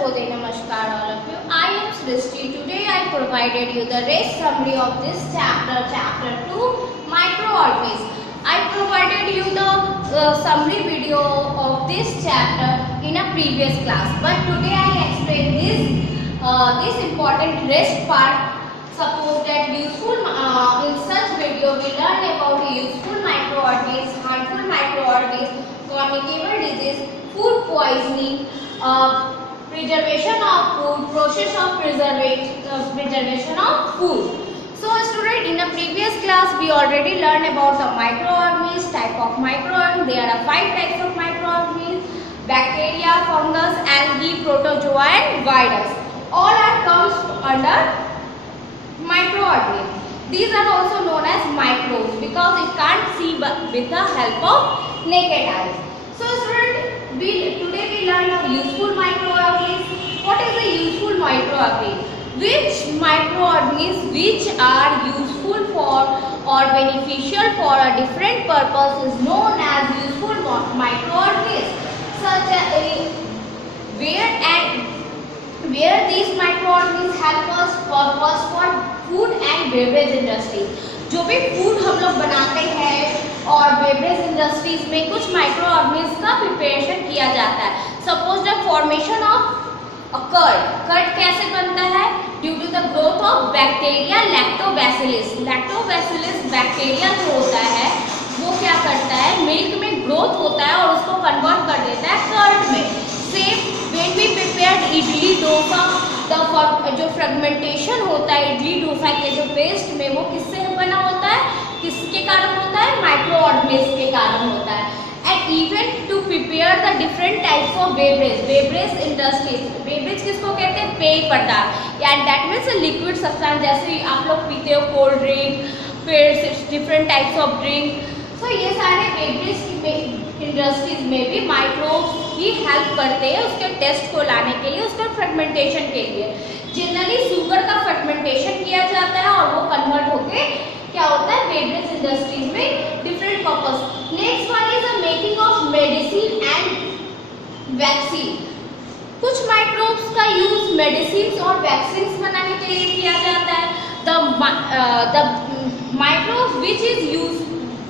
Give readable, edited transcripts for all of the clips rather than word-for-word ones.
Shubhodaya, Namaskar all of you. I am Srishti. Today I provided you the rest summary of this chapter 2, microorganisms. I provided you the summary video of this chapter in a previous class, but today I explain this important rest part. Suppose that useful in such video we learn about useful microorganisms, harmful microorganisms, communicable disease, food poisoning, preservation of food, process of preservation of food. So student, in a previous class we already learned about the microorganisms, type of microorganisms. There are 5 types of microorganisms: bacteria, fungus, algae, protozoa and virus. All are comes under microorganisms. These are also known as microbes because it can't see with the help of naked eyes. So student, today we learn of useful microorganisms. What is a useful microorganism? Which microorganisms which are useful for or beneficial for a different purpose is known as useful microorganisms. Such as where these microorganisms help us for food and beverage industries. जो भी food हम लोग बनाते हैं और beverage industries में कुछ microorganism का प्रिपरेशन किया जाता है. Suppose the formation of curd कैसे बनता है? Due to the growth of bacteria lactobacillus. Lactobacillus bacteria जो होता है वो क्या करता है, मिल्क में ग्रोथ होता है और उसको कन्वर्ट कर देता है कर्ड में. Same when we prepared idli dosa, जो फ्रेगमेंटेशन होता है इडली डोसा के जो पेस्ट में, वो किससे बना होता है, किसके कारण होता है? माइक्रोऑर्गेनिज्म के कारण होता है. And even to prepare the different types of beverage industries. Beverage किसको कहते हैं? पेय पदार्थ. And that means liquid substance. जैसे आप लोग पीते हो कोल्ड ड्रिंक, फिर डिफरेंट टाइप्स ऑफ ड्रिंक. तो ये सारे बेवरेज इंडस्ट्रीज में भी माइक्रोब्स ही हेल्प करते हैं उसके टेस्ट को लाने के लिए, उसके फ्रेगमेंटेशन के लिए. जनरली शुगर का फ्रेगमेंटेशन किया जाता है और वो कन्वर्ट होके क्या होता है, बेवरेज इंडस्ट्रीज में different purpose. Next one is the making of medicine and vaccine. कुछ माइक्रोब्स का यूज मेडिसिन और वैक्सीन बनाने के लिए किया जाता है. The microbes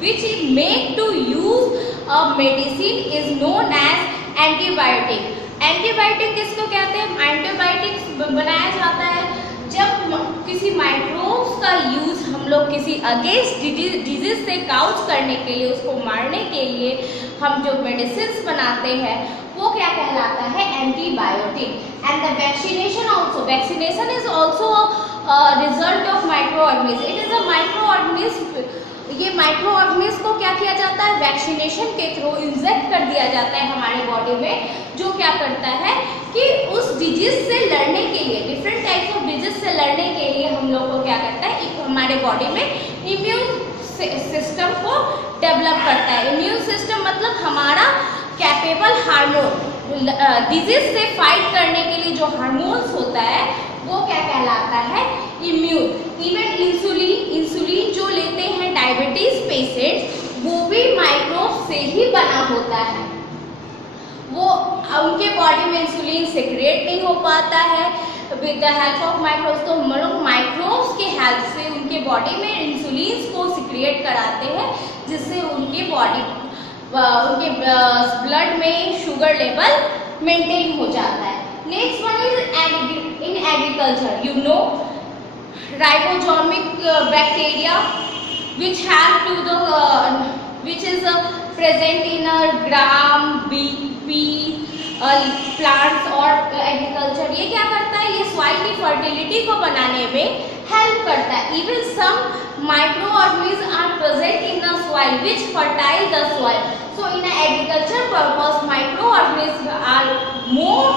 which is made to use a medicine is known as antibiotic. Antibiotic किसको कहते हैं? एंटीबायोटिक्स बनाया जाता है जब किसी माइक्रोब्स का यूज हम लोग किसी अगेंस्ट डिजीज से काउच करने के लिए, उसको मारने के लिए हम जो मेडिसिन बनाते हैं वो क्या कहलाता है? Antibiotic. And the vaccination also. Vaccination is also result of microorganism. It is a microorganism. ये माइक्रोऑर्गेनिज्म को क्या किया जाता है? वैक्सीनेशन के थ्रू इंजेक्ट कर दिया जाता है हमारे बॉडी में, जो क्या करता है कि उस डिजीज से लड़ने के लिए, डिफरेंट टाइप्स ऑफ डिजीज से लड़ने के लिए हम लोग को क्या करता है, हमारे बॉडी में इम्यून सिस्टम को डेवलप करता है. इम्यून सिस्टम मतलब हमारा कैपेबल हार्मोन, डिजीज से फाइट करने के लिए जो हार्मोन्स होता है वो क्या कहलाता है? इम्यून. इवन इंसुलिन जो लेते हैं डायबिटीज पेशेंट्स, वो भी माइक्रोब से ही बना होता है. वो उनके बॉडी में इंसुलिन सिक्रिएट नहीं हो पाता है with the help of microbes. तो हम लोग माइक्रोब्स के हेल्प से उनके बॉडी में इंसुलिन को सिक्रिएट कराते हैं, जिससे उनके ब्लड में शुगर लेवल मेंटेन हो जाता है. Next one is in agriculture. You know ribosomic bacteria which is present in gram, pea, plants और एग्रीकल्चर. ये क्या करता है? ये सॉइल की फर्टिलिटी को बनाने में हेल्प करता है. Even some microorganism are present in the soil which fertile the soil. So in an agriculture purpose, microorganisms are more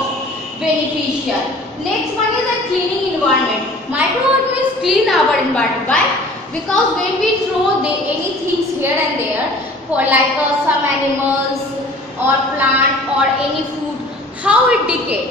beneficial. Next one is a cleaning environment. Microorganisms clean our environment. Why? Because when we throw any things here and there, for like some animals or plant or any food, how it decay?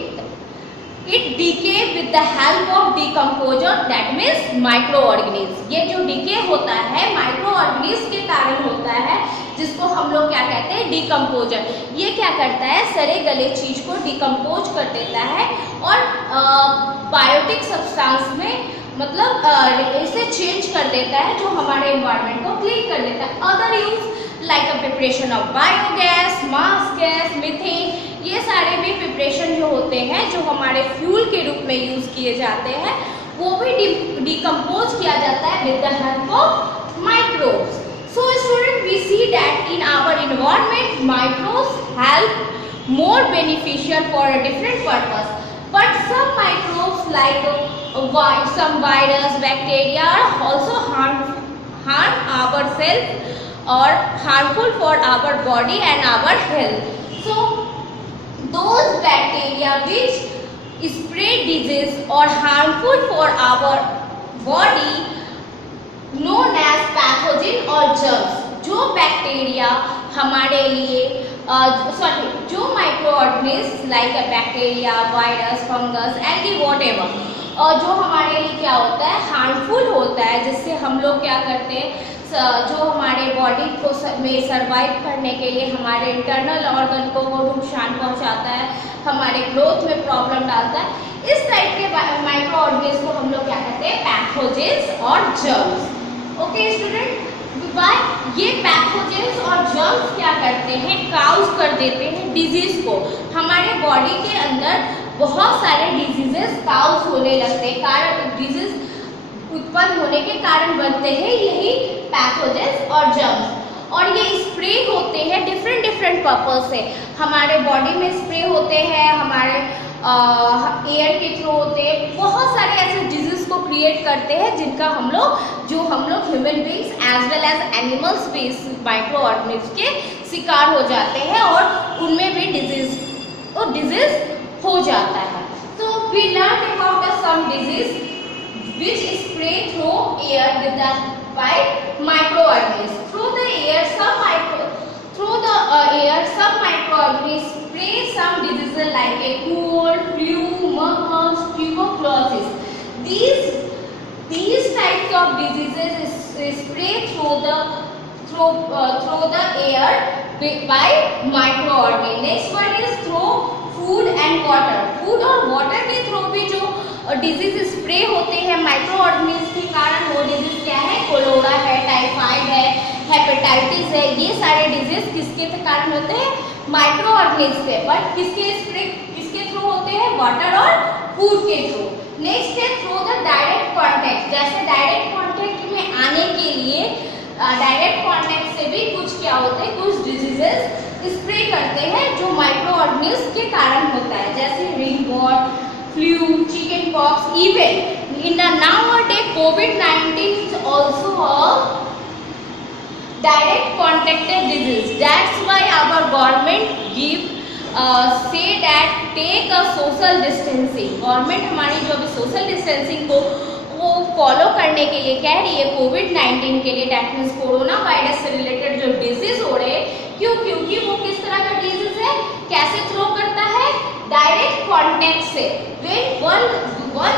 It decay with the help of decomposer that means micro organism. ये जो DK होता है micro organism के कारण होता है, जिसको हम लोग क्या कहते हैं, डिकम्पोजर। ये क्या करता है, सड़े गले चीज को डिकम्पोज कर देता है और बायोटिक सब्सटेंस में मतलब इसे चेंज कर देता है, जो हमारे एनवायरनमेंट को क्लीन कर देता है। Other use like a preparation of biogas, mass gas, methane, ये सारे भी प्रिपरेशन जो होते हैं जो हमारे फ्यूल के रूप में यूज किए जाते हैं, वो भी डिकम्पोज किया जाता है with the help of microbes. So student, we see that in our environment microbes help more beneficial for a different purpose, but some microbes like some virus, bacteria are also harm ourselves or harmful for our body and our health. So those bacteria which spread disease or harmful for our body known as pathogen और germs, जो bacteria हमारे लिए जो micro organism like bacteria, virus, fungus, algae, whatever, जो हमारे लिए क्या होता है, हार्मफुल होता है, जिससे हम लोग क्या करते हैं, जो हमारे बॉडी को में सर्वाइव करने के लिए हमारे इंटरनल ऑर्गन को वो नुकसान पहुंचाता है, हमारे ग्रोथ में प्रॉब्लम डालता है। इस टाइप के माइक्रो ऑर्गेनिज्म को हम लोग क्या कहते हैं, पैथोजेंस और जर्म्स। ओके स्टूडेंट, ये पैथोजेंस और जर्म्स क्या करते हैं, काउज कर देते हैं डिजीज को। हमारे बॉडी के अंदर बहुत सारे डिजीजेस काउज होने लगते हैं, कारण डिजीज उत्पन्न होने के कारण बनते हैं यही पैथोजेंस और जर्म्स। और ये स्प्रे होते हैं डिफरेंट पर्पज से, हमारे बॉडी में स्प्रे होते हैं, हमारे एयर के थ्रू होते हैं, बहुत सारे ऐसे डिजीज को क्रिएट करते हैं जिनका हम लोग human beings as well as animals भी इस माइक्रो ऑर्गेनिज्म के शिकार हो जाते हैं और उनमें भी डिजीज हो जाता है। तो we learn about some disease which spread through air with the by microorganisms. Through the air, some microorganisms spray some diseases like a cold, flu, mumps, tuberculosis. These types of diseases is spray through the air by microorganisms. Next one is through food and water. Food और water के through भी जो disease spray होते हैं micro organism के कारण, वो disease क्या है, कोलोरा है, टाइफाइड है, हेपेटाइटिस है, ये सारे डिजीज किसके कारण होते हैं, माइक्रो ऑर्गेनिज्म से। बट किसके थ्रू होते हैं, वाटर और फूड के थ्रू। नेक्स्ट है थ्रू द डायरेक्ट कॉन्टेक्ट, जैसे डायरेक्ट कॉन्टेक्ट में आने के लिए डायरेक्ट कॉन्टेक्ट से भी कुछ क्या होते हैं, कुछ डिजीजेस स्प्रे करते हैं जो माइक्रो ऑर्गेनिज्म के कारण होता है, जैसे ringworm, flu, chicken pox, even in the nowadays COVID-19 is also a direct contacted disease. That's why our government give say that take a social distancing. Government हमारी जो भी social distancing को वो फॉलो करने के लिए कह रही है कोविड-19 के लिए, डैट मीन्स कोरोना वायरस से रिलेटेड जो डिजीज हो रहे हैं, क्योंकि वो किस तरह का डिजीज है, कैसे थ्रो करता है, डायरेक्ट कॉन्टेक्ट से। when one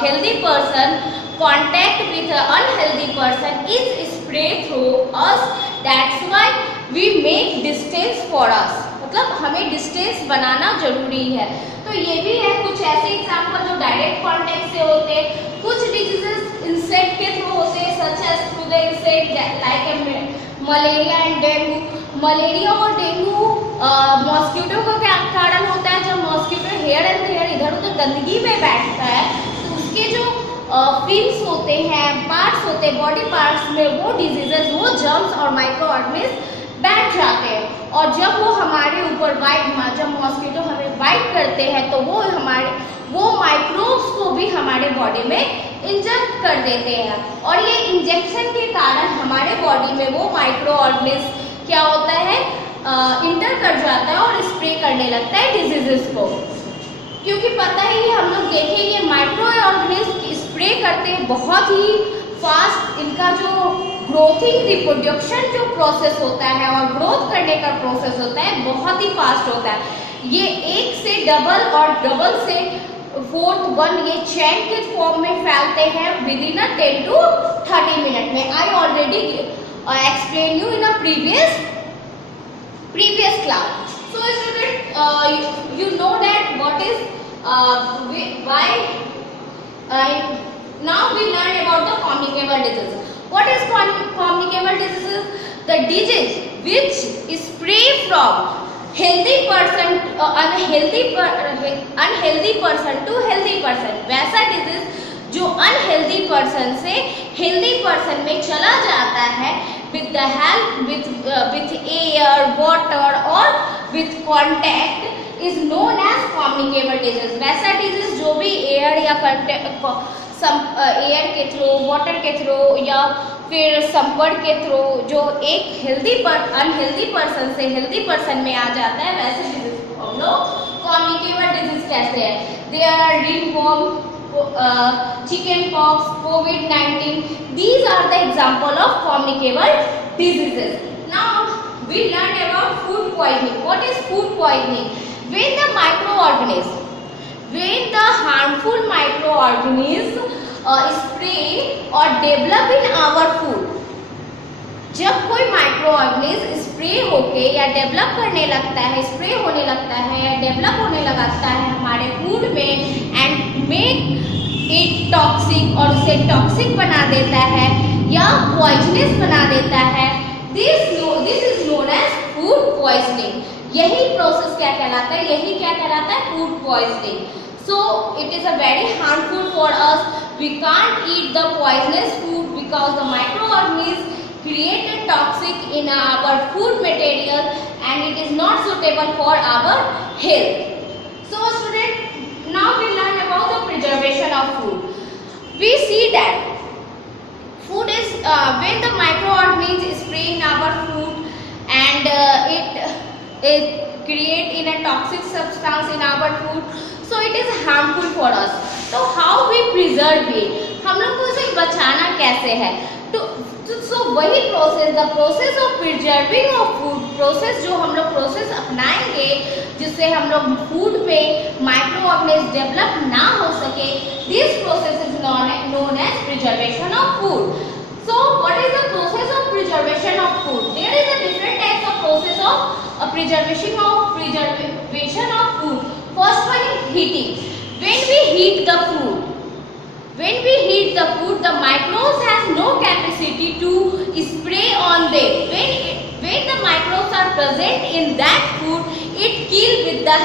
healthy person contact with an unhealthy person is spread through us, that's why we make distance for us, मतलब हमें डिस्टेंस बनाना जरूरी है। तो ये भी है कुछ ऐसे एग्जाम्पल जो डायरेक्ट कॉन्टेक्ट से होते हैं। कुछ डिजीजेस इंसेक्ट के थ्रू होते हैं, such as through the insect like malaria and dengue. Malaria और डेंगू मॉस्किटो का क्या कारण होता है, जब मॉस्किटो हेयर एंड हेयर इधर उधर गंदगी में बैठता है तो उसके जो फिल्स होते हैं, पार्ट्स होते हैं बॉडी पार्ट्स में, वो डिजीजेस, वो जर्म्स और माइक्रो ऑर्गेनिज्म बैठ जाते हैं। और जब वो हमारे ऊपर जब मॉस्किटो हमें बाइट करते हैं तो वो माइक्रोब्स को भी हमारे बॉडी में इंजेक्ट कर देते हैं, और ये इंजेक्शन के कारण हमारे बॉडी में वो माइक्रो ऑर्गेनिज्म क्या होता है, इंटर कर जाता है और स्प्रे करने लगता है डिजीजेस को। क्योंकि पता ही हम लोग देखें ये माइक्रो ऑर्गेनिज्म स्प्रे करते हैं बहुत ही फास्ट, इनका जो ग्रोथिंग रिप्रोडक्शन जो प्रोसेस होता है और ग्रोथ करने का प्रोसेस होता है बहुत ही फास्ट होता है। ये एक से डबल और डबल से फोर्थ वन ये चैन के फॉर्म में फैलते हैं विद इन 10 to 30 मिनट में. I already explain you in a previous class. So student, you know that what is why now we learn about the communicable diseases. What is communicable diseases? The disease which spray from healthy person unhealthy person to healthy person. वैसा disease जो unhealthy person से healthy person में चला जाता है with the help with air, water और with contact is known as communicable disease. वैसा disease जो भी एयर या एयर के थ्रू, वाटर के थ्रू या फिर संपर्क के थ्रू जो एक हेल्दी अनहेल्दी पर्सन से हेल्दी पर्सन में आ जाता है, वैसे डिजीज को हम लोग कम्युनिकेबल डिजीज कहते हैं. They are ringworm, chicken pox, COVID-19. These are the example of communicable diseases. Now we learned about food poisoning. What is food poisoning? When the harmful microorganisms spray or develop in our food. जब कोई micro organism spray होके या develop करने लगता है, spray होने लगता है या डेवलप होने लगता है हमारे फूड में एंड मेक इट टॉक्सिक और उसे टॉक्सिक बना देता है या पॉइजनस बना देता है, this is known as food poisoning. यही प्रोसेस क्या कहलाता है? यही क्या कहलाता है? Food poisoning. So it is a very harmful for us. We can't eat the poisonous food because the microorganisms created toxic in our food material and it is not suitable for our health. So student, now we learn about the preservation of food. We see that food is when the microorganisms spray in our food and it create in a toxic substance in our food, so it is harmful for us. So how we preserve it? हम लोग को इसे बचाना कैसे है? तो वही process, the process of preserving of food, process जो हम लोग प्रोसेस अपनाएंगे जिससे हम लोग फूड में माइक्रो ऑर्गेनिज्म डेवलप ना हो सके, this process is known as preservation of food. So what is the process of preservation of food? There is a different types of process of preservation of food. First one is heating. When we heat the food, the microbes has no capacity to spray on them. When the microbes are present in that food, it kill with the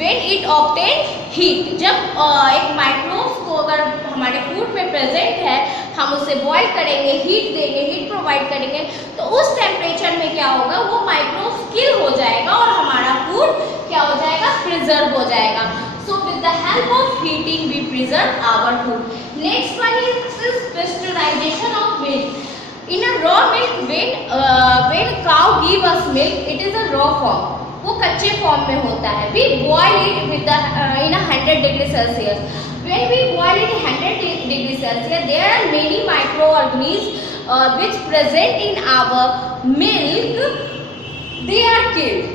when it obtain heat. जब एक microbes को अगर हमारे food में present है, हम उसे boil करेंगे, हीट देंगे, हीट प्रोवाइड करेंगे, तो उस टेम्परेचर में क्या होगा? वो माइक्रोब्स किल हो जाएगा और हमारा फूड क्या हो जाएगा? प्रिजर्व हो जाएगा. So with the help of heating we preserve our food. Next one is pasteurization of milk. In a raw milk, when cow give us milk, it is a raw form. वो कच्चे form में होता है. We boil it with in a 100 degree Celsius. When we boil it 100 degree Celsius, there are many microorganisms which present in our milk. They are killed.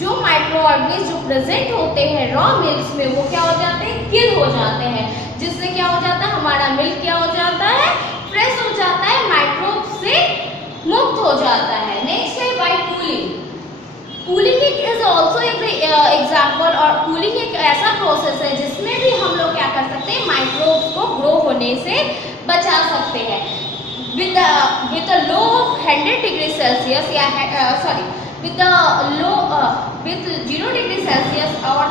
जो micro organism जो present होते हैं raw milk में, वो क्या हो जाते हैं? किल हो जाते हैं. जिससे क्या हो जाता है? हमारा मिल्क क्या हो जाता है? फ्रेश हो जाता है, माइक्रोब से मुक्त हो जाता है. नेक्स्ट है by cooling. Cooling is also एक एग्जाम्पल, और कूलिंग एक ऐसा प्रोसेस है जिसमें भी हम लोग क्या कर सकते हैं? माइक्रोब्स को ग्रो होने से बचा सकते हैं. with a low of 100 degree Celsius या with 0 degree Celsius और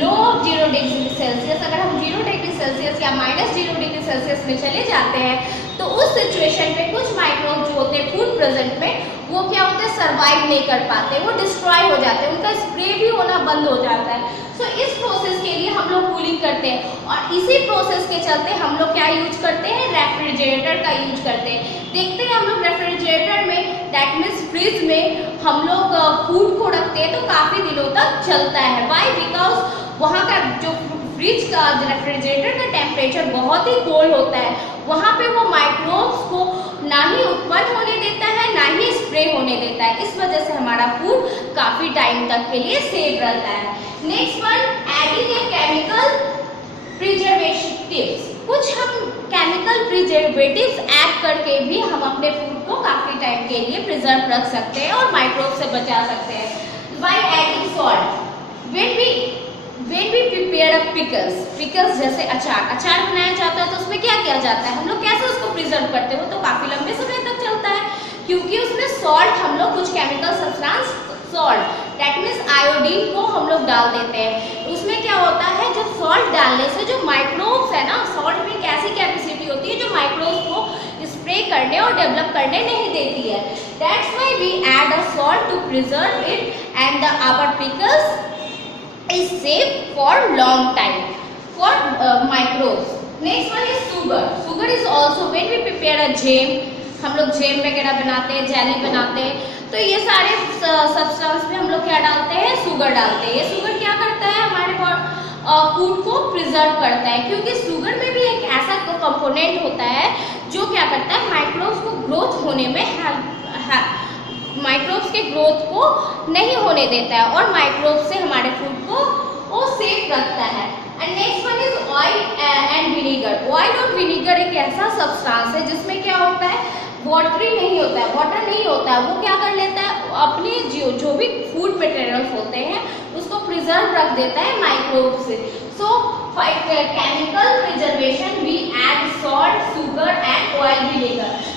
low of 0 degree Celsius, अगर हम 0 degree Celsius या -0 degree Celsius में चले जाते हैं तो उस सिचुएशन पे कुछ माइक्रोब जो होते हैं फूड प्रेजेंट में, वो क्या होते हैं? सर्वाइव नहीं कर पाते, वो डिस्ट्रॉय हो जाते हैं, उनका स्प्रे भी होना बंद हो जाता है. सो इस प्रोसेस के लिए हम लोग कूलिंग करते हैं, और इसी प्रोसेस के चलते हम लोग क्या यूज करते हैं? रेफ्रिजरेटर का यूज करते हैं. देखते हैं हम लोग रेफ्रिजरेटर में, दैट मीन्स फ्रिज में हम लोग फूड को रखते हैं तो काफ़ी दिनों तक चलता है. वाई? बिकॉज वहाँ का जो फ्रिज का रेफ्रिजरेटर का टेम्परेचर बहुत ही कोल्ड होता है. वहाँ पे वो माइक्रोब्स को ना ही उत्पन्न होने देता है, ना ही स्प्रे होने देता है. इस वजह से हमारा फूड काफ़ी टाइम टाइम तक के लिए सेफ रहता है। Next one, adding a chemical preservatives. कुछ हम केमिकल प्रिजर्वेटिव्स ऐड करके भी हम अपने फूड को काफी टाइम के लिए प्रिजर्व रख सकते हैं और माइक्रोब से बचा सकते हैं। By adding salt, when we prepare a pickles जैसे अचार बनाया जाता है तो उसमें क्या किया जाता है, हम लोग कैसे उसको प्रिजर्व करते हैं, वो तो काफी लंबे समय तक चलता है क्योंकि उसमें सॉल्ट, हम लोग कुछ chemical substance salt that means iodine को हम लोग डाल देते हैं। उसमें क्या होता है, जब सॉल्ट डालने से जो माइक्रोब्स है ना, सॉल्ट में एक ऐसी कैपेसिटी होती है जो माइक्रोब्स को स्प्रे करने और डेवलप करने नहीं देती है। That's why we add a salt to preserve it and our pickles is safe for long time for microbes. Next one is sugar. Sugar is also when we prepare a jam, हम लोग jam वगैरह बनाते हैं, jelly बनाते हैं, तो ये सारे सब्सटेंस में हम लोग क्या डालते हैं, शुगर डालते हैं। ये शुगर क्या करता है, हमारे फूड को प्रिजर्व करता है क्योंकि शुगर में भी एक ऐसा कंपोनेंट होता है जो क्या करता है, माइक्रोब्स को ग्रोथ होने में माइक्रोब्स के ग्रोथ को नहीं होने देता है और माइक्रोब्स से हमारे फूड को वो सेफ रखता है। And next one is oil and vinegar. Oil और विनीगर एक ऐसा सब्सटेंस है जिसमें क्या होता है, वाटर नहीं होता है, वो क्या कर लेता है, अपने जो भी फूड मटेरियल्स होते हैं उसको प्रिजर्व रख देता है माइक्रोब से। So chemical preservation we add salt, sugar and oil, vinegar.